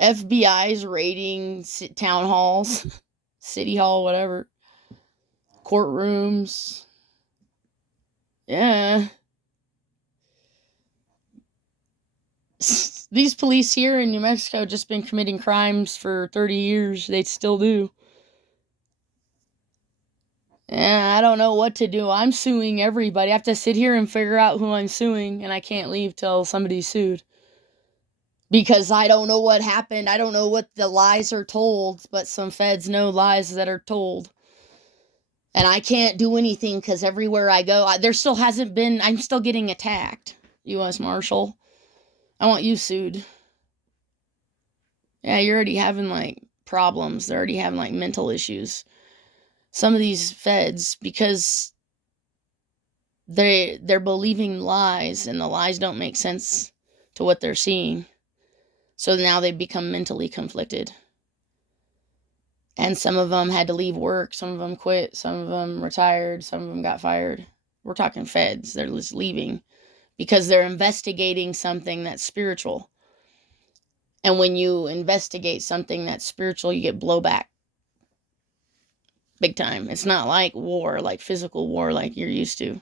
FBI's raiding town halls, city hall, whatever, courtrooms. Yeah. These police here in New Mexico have just been committing crimes for 30 years. They still do. Yeah, I don't know what to do. I'm suing everybody. I have to sit here and figure out who I'm suing, and I can't leave till somebody's sued. Because I don't know what happened. I don't know what the lies are told, but some feds know lies that are told. And I can't do anything because everywhere I go, there still hasn't been, I'm still getting attacked. U.S. Marshal. I want you sued. Yeah, you're already having, like, problems. They're already having, like, mental issues. Some of these feds, because they're believing lies, and the lies don't make sense to what they're seeing. So now they become mentally conflicted. And some of them had to leave work. Some of them quit. Some of them retired. Some of them got fired. We're talking feds. They're just leaving because they're investigating something that's spiritual. And when you investigate something that's spiritual, you get blowback. Big time. It's not like war, like physical war like you're used to.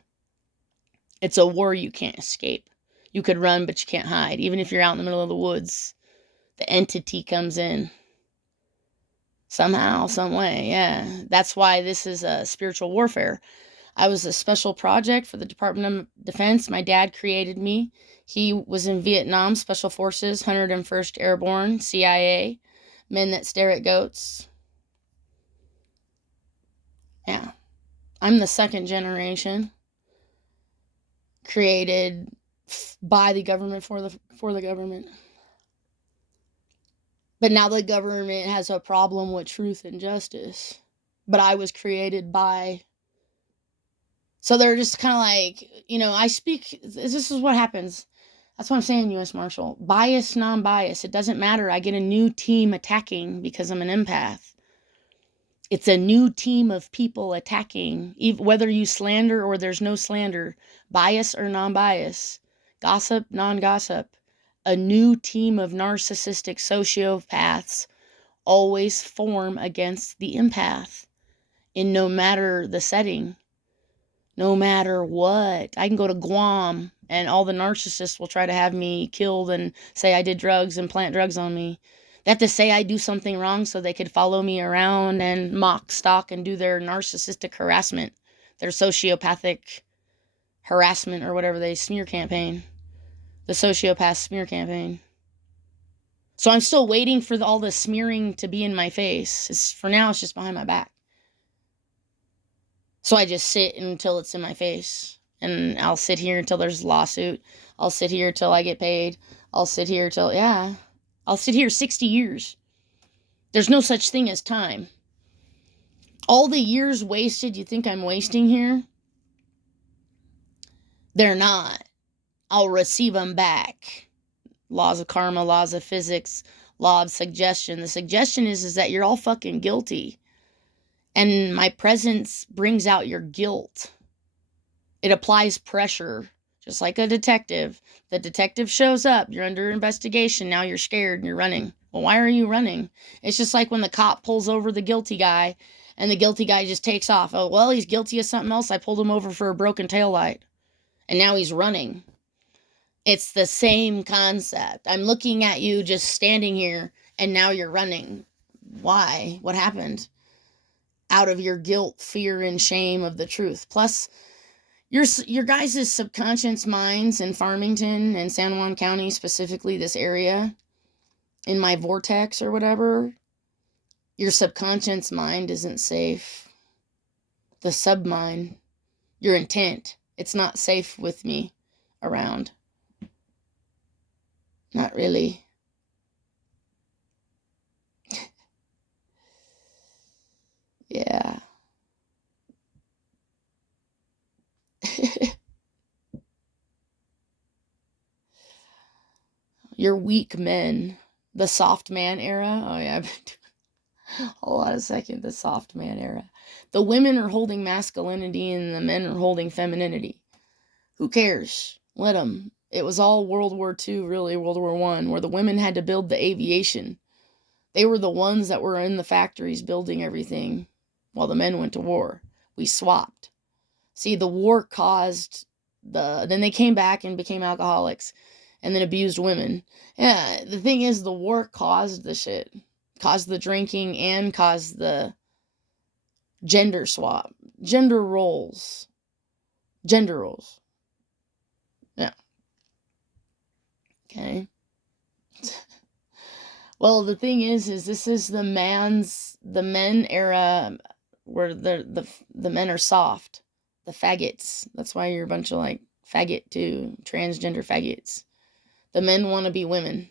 It's a war you can't escape. You could run, but you can't hide. Even if you're out in the middle of the woods, the entity comes in. Somehow, some way, yeah. That's why this is a spiritual warfare. I was a special project for the Department of Defense. My dad created me. He was in Vietnam, Special Forces, 101st Airborne, CIA, Men That Stare at Goats. Yeah. I'm the second generation created by the government for the government. But now the government has a problem with truth and justice. But I was created by... So they're just kind of like, I speak... This is what happens. That's what I'm saying, U.S. Marshal. Bias, non-bias. It doesn't matter. I get a new team attacking because I'm an empath. It's a new team of people attacking, whether you slander or there's no slander, bias or non-bias, gossip, non-gossip. A new team of narcissistic sociopaths always form against the empath in no matter the setting, no matter what. I can go to Guam and all the narcissists will try to have me killed and say I did drugs and plant drugs on me. They have to say I do something wrong so they could follow me around and mock, stalk, and do their narcissistic harassment, their sociopathic harassment or whatever they smear campaign. The sociopath smear campaign. So I'm still waiting for all the smearing to be in my face. For now, it's just behind my back. So I just sit until it's in my face. And I'll sit here until there's a lawsuit. I'll sit here till I get paid. I'll sit here till, I'll sit here 60 years. There's no such thing as time. All the years wasted you think I'm wasting here, they're not. I'll receive them back. Laws of karma, laws of physics, law of suggestion. The suggestion is that you're all fucking guilty. And my presence brings out your guilt. It applies pressure, just like a detective. The detective shows up, you're under investigation, now you're scared and you're running. Well, why are you running? It's just like when the cop pulls over the guilty guy, and the guilty guy just takes off. Oh, well, he's guilty of something else. I pulled him over for a broken taillight. And now he's running. It's the same concept. I'm looking at you just standing here, and now you're running. Why? What happened? Out of your guilt, fear, and shame of the truth. Plus, your guys' subconscious minds in Farmington and San Juan County, specifically this area, in my vortex or whatever, your subconscious mind isn't safe. The submind, your intent, it's not safe with me around. Not really. Yeah. You're weak men. The soft man era. Oh, yeah. Hold on a second. The soft man era. The women are holding masculinity and the men are holding femininity. Who cares? Let them. It was all World War II, really, World War I, where the women had to build the aviation. They were the ones that were in the factories building everything while the men went to war. We swapped. See, the war caused then they came back and became alcoholics and then abused women. Yeah, the thing is, the war caused the shit. Caused the drinking and caused the gender swap. Gender roles. Gender roles. Yeah. Okay. Well, the thing is this is the men era where the men are soft. The faggots. That's why you're a bunch of like faggot too. Transgender faggots. The men want to be women.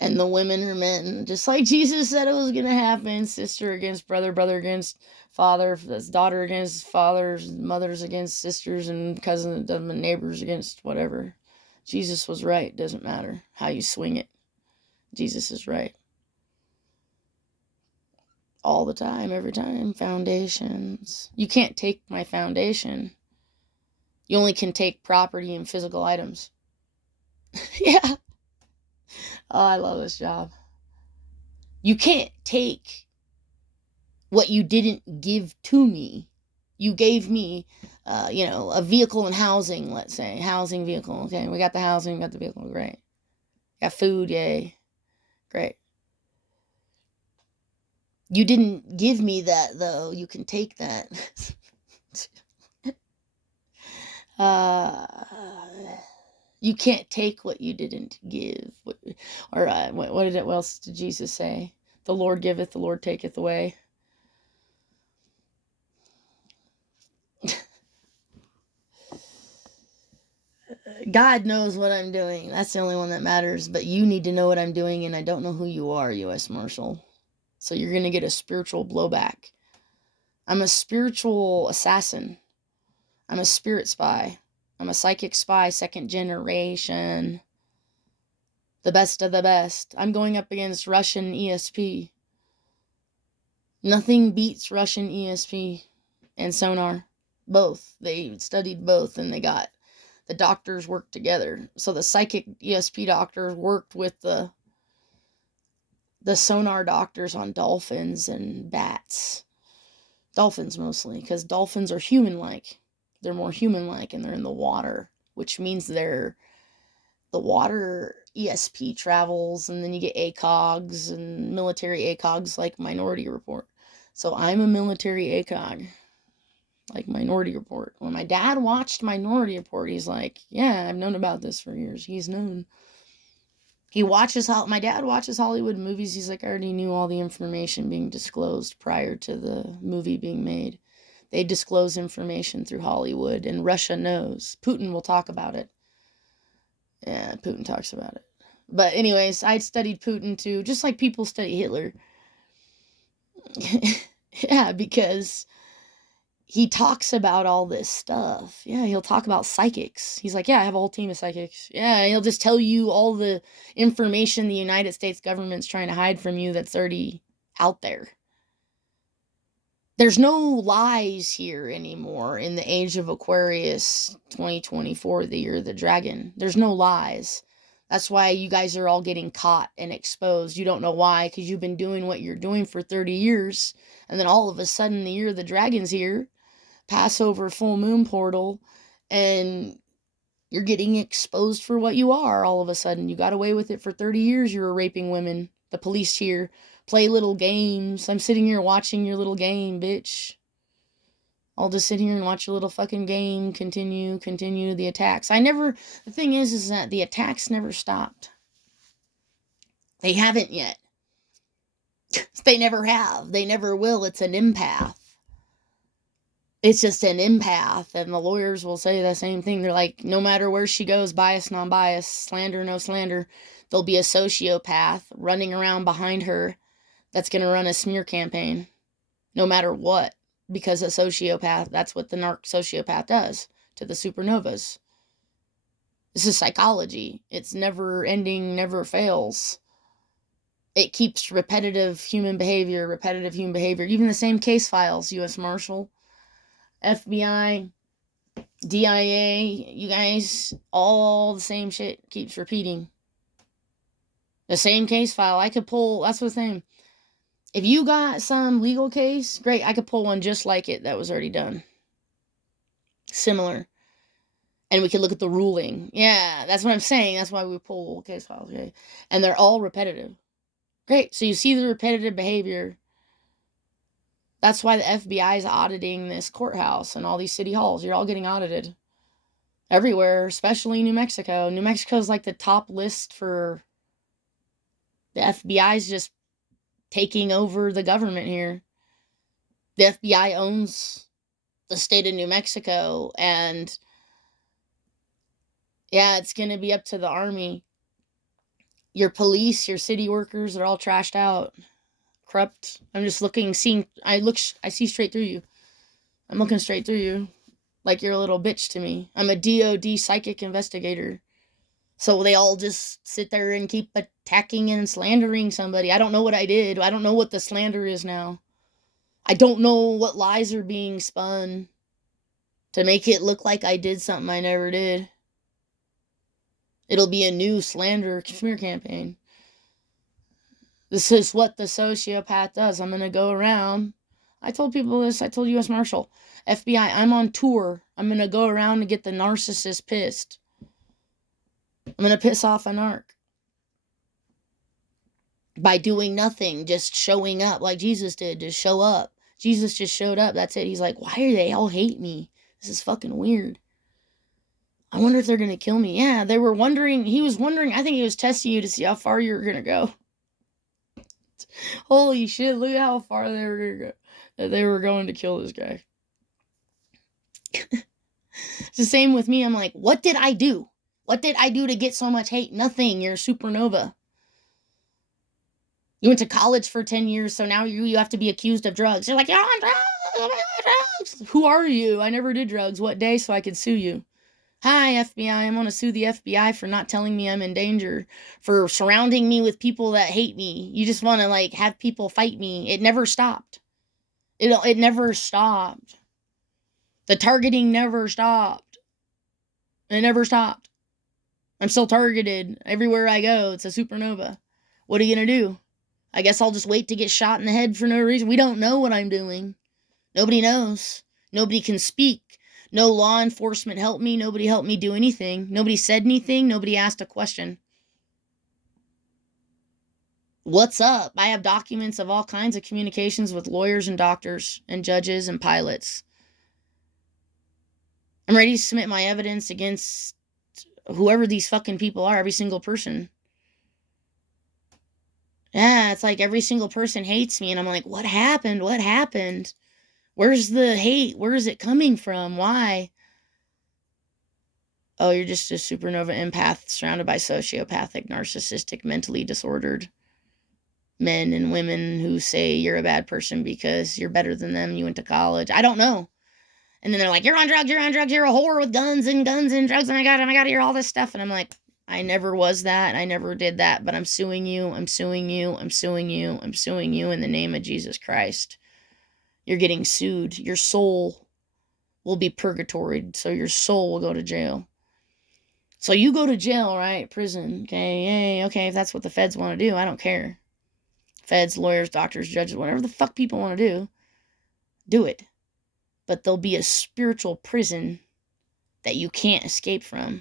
And the women are men. Just like Jesus said it was going to happen. Sister against brother, brother against father, daughter against fathers, mothers against sisters, and cousins and neighbors against whatever. Jesus was right. Doesn't matter how you swing it. Jesus is right. All the time, every time. Foundations. You can't take my foundation. You only can take property and physical items. Yeah. Oh, I love this job. You can't take what you didn't give to me. You gave me, a vehicle and housing, let's say. Housing, vehicle. Okay, we got the housing, we got the vehicle. Great. Got food, yay. Great. You didn't give me that, though. You can take that. You can't take what you didn't give. Or what else did Jesus say? The Lord giveth, the Lord taketh away. God knows what I'm doing. That's the only one that matters. But you need to know what I'm doing, and I don't know who you are, U.S. Marshal. So you're going to get a spiritual blowback. I'm a spiritual assassin. I'm a spirit spy. I'm a psychic spy, second generation. The best of the best. I'm going up against Russian ESP. Nothing beats Russian ESP and sonar. Both. They studied both, and the doctors worked together. So the psychic ESP doctors worked with the sonar doctors on dolphins and bats. Dolphins mostly, because dolphins are human-like. They're more human-like, and they're in the water, which means the water ESP travels, and then you get ACOGs and military ACOGs like Minority Report. So I'm a military ACOG, like Minority Report. When my dad watched Minority Report, he's like, yeah, I've known about this for years. He's known. My dad watches Hollywood movies. He's like, I already knew all the information being disclosed prior to the movie being made. They disclose information through Hollywood, and Russia knows. Putin will talk about it. Yeah, Putin talks about it. But anyways, I studied Putin too, just like people study Hitler. Yeah, because he talks about all this stuff. Yeah, he'll talk about psychics. He's like, yeah, I have a whole team of psychics. Yeah, he'll just tell you all the information the United States government's trying to hide from you that's already out there. There's no lies here anymore in the age of Aquarius 2024, the year of the dragon. There's no lies. That's why you guys are all getting caught and exposed. You don't know why, because you've been doing what you're doing for 30 years. And then all of a sudden, the year of the dragon's here. Passover, full moon portal, and you're getting exposed for what you are all of a sudden. You got away with it for 30 years. You were raping women. The police here play little games. I'm sitting here watching your little game, bitch. I'll just sit here and watch your little fucking game. Continue the attacks. The thing is that the attacks never stopped. They haven't yet. They never have. They never will. It's an empath. It's just an empath, and the lawyers will say the same thing. They're like, no matter where she goes, bias, non-bias, slander, no slander, there'll be a sociopath running around behind her that's going to run a smear campaign, no matter what, because a sociopath, that's what the sociopath does to the supernovas. This is psychology. It's never ending, never fails. It keeps repetitive human behavior, even the same case files, U.S. Marshal, FBI, DIA, you guys, all the same shit keeps repeating. The same case file. I could pull, that's the thing. If you got some legal case, great, I could pull one just like it that was already done. Similar. And we could look at the ruling. Yeah, that's what I'm saying. That's why we pull case files, okay? And they're all repetitive. Great. So you see the repetitive behavior. That's why the FBI is auditing this courthouse and all these city halls. You're all getting audited. Everywhere, especially New Mexico. New Mexico is like the top list for the FBI's just taking over the government here. The FBI owns the state of New Mexico, and yeah, it's going to be up to the army. Your police, your city workers, they're all trashed out, corrupt. I'm just looking, I see straight through you. I'm looking straight through you like you're a little bitch to me. I'm a DOD psychic investigator. So they all just sit there and keep attacking and slandering somebody. I don't know what I did. I don't know what the slander is now. I don't know what lies are being spun to make it look like I did something I never did. It'll be a new slander smear campaign. This is what the sociopath does. I'm going to go around. I told people this. I told U.S. Marshal. FBI, I'm on tour. I'm going to go around and get the narcissist pissed. I'm going to piss off a narc. By doing nothing, just showing up like Jesus did. Just show up. Jesus just showed up. That's it. He's like, why do they all hate me? This is fucking weird. I wonder if they're going to kill me. Yeah, they were wondering. He was wondering. I think he was testing you to see how far you were going to go. Holy shit, look at how far they were going to go. That they were going to kill this guy. It's the same with me. I'm like, what did I do? What did I do to get so much hate? Nothing. You're a supernova. You went to college for 10 years, so now you have to be accused of drugs. You're like, you're on drugs. Who are you? I never did drugs. What day so I could sue you? Hi, FBI. I'm going to sue the FBI for not telling me I'm in danger, for surrounding me with people that hate me. You just want to, like, have people fight me. It never stopped. It never stopped. The targeting never stopped. It never stopped. I'm still targeted. Everywhere I go, it's a supernova. What are you going to do? I guess I'll just wait to get shot in the head for no reason. We don't know what I'm doing. Nobody knows. Nobody can speak. No law enforcement helped me. Nobody helped me do anything. Nobody said anything. Nobody asked a question. What's up? I have documents of all kinds of communications with lawyers and doctors and judges and pilots. I'm ready to submit my evidence against whoever these fucking people are, every single person. Yeah, it's like every single person hates me, and I'm like, what happened? What happened? Where's the hate? Where is it coming from? Why? Oh, you're just a supernova empath surrounded by sociopathic, narcissistic, mentally disordered men and women who say you're a bad person because you're better than them, you went to college. I don't know. And then they're like, you're on drugs, you're a whore with guns and drugs, oh my God, you're all this stuff. And I'm like, I never was that, I never did that, but I'm suing you, I'm suing you, I'm suing you, I'm suing you in the name of Jesus Christ. You're getting sued. Your soul will be purgatoried, so your soul will go to jail. So you go to jail, right? Prison. Okay, yay, okay, if that's what the feds want to do, I don't care. Feds, lawyers, doctors, judges, whatever the fuck people want to do it. But there'll be a spiritual prison that you can't escape from.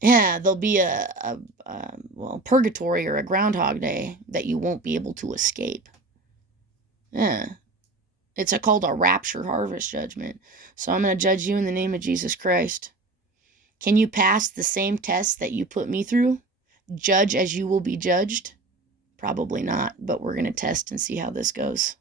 Yeah, there'll be a purgatory or a Groundhog Day that you won't be able to escape. Yeah. It's called a rapture harvest judgment. So I'm going to judge you in the name of Jesus Christ. Can you pass the same test that you put me through? Judge as you will be judged? Probably not, but we're going to test and see how this goes.